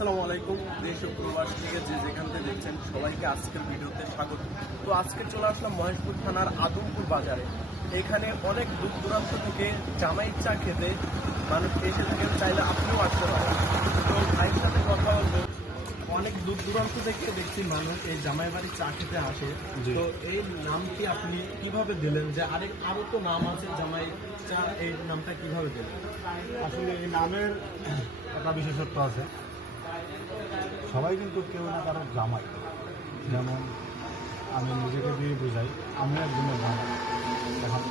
আসসালামু আলাইকুম। দেশ ও প্রবাস থেকে যে যেখান থেকে দেখছেন সবাইকে আজকের ভিডিওতে স্বাগত। তো আজকে চলে আসলাম মহেশপুর থানার আদমপুর বাজারে। এখানে অনেক দূর দূরান্ত থেকে জামাই চা খেতে মানুষ এসে থাকেন, চাইলে আপনিও আসতে পারেন। তো ভাইয়ের সাথে কথা বলবো। অনেক দূর দূরান্ত থেকে দেখছি মানুষ এই জামাই বাড়ি চা খেতে আসে। তো এই নামটি আপনি কিভাবে দিলেন, যে আরো তো নাম আছে জামাই চা, এই নামটা কিভাবে দিলেন? আসলে এই নামের একটা বিশেষত্ব আছে। সবাই কিন্তু কেউ না কারো জামাই। যেমন আমি নিজেকে দিয়ে বোঝাই, আমি একজনের জামাই। এখন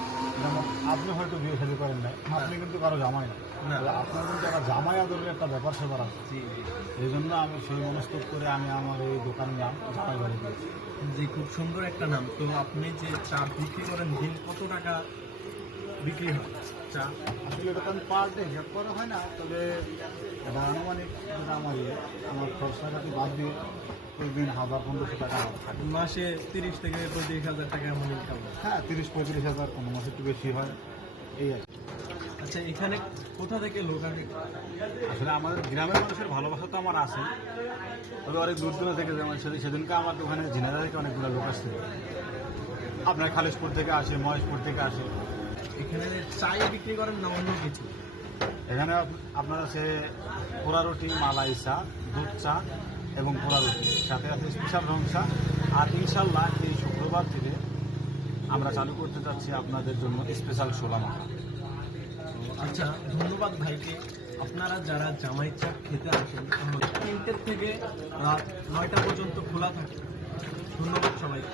যেমন আপনি হয়তো বিয়ে শাদী করেন নাই, আপনি কিন্তু কারো জামাই না। আপনার কিন্তু একটা জামাই আদরের একটা ব্যাপার স্যাপার আছে। এই জন্য আমি সেই মনস্তব করে আমি আমার এই দোকানের নাম জামাই বাড়ি দিয়েছি। জি, খুব সুন্দর একটা নাম। তো আপনি যে চা বিক্রি করেন, দিন কত টাকা বিক্রি হয় চা? আসলে এটা তো আমি পার ডে হিসাব করা হয় না, তবে এটা আনুমানিক আমার খরচাঘাটি বাদ দিয়ে প্রতিদিন 1000-1500 টাকা থাকে। মাসে 30 থেকে 35,000 টাকা এমন ইনকাম হয়। হ্যাঁ, 30-35,000, কোনো মাসে একটু বেশি হয়, এই আর কি। আচ্ছা, এখানে কোথা থেকে লোক আসে? আসলে আমাদের গ্রামের মানুষের ভালোবাসা তো আমার আছে, তবে অনেক দূর দূর থেকে, যেমন সেদিনকে আমার ওখানে ঝিনাইদহ থেকে অনেকগুলো লোক আসছে। আপনার খালিশপুর থেকে আসে, মহেশপুর থেকে আসে। এখানে চাই বিক্রি করেন না অন্য কিছু? এখানে আপনার আছে পোড়া রুটি, মালাই চা, দুধ চা এবং পোড়া রুটি, সাথে আছে স্পেশাল রং চা। আর ইনশাল্লাহ এই শুক্রবার থেকে আমরা চালু করতে যাচ্ছি আপনাদের জন্য স্পেশাল ছোলা মাখা। আচ্ছা, ধন্যবাদ ভাইকে। আপনারা যারা জামাই চা খেতে আসেন, 3টে থেকে রাত 9টা পর্যন্ত খোলা থাকে। ধন্যবাদ সবাইকে।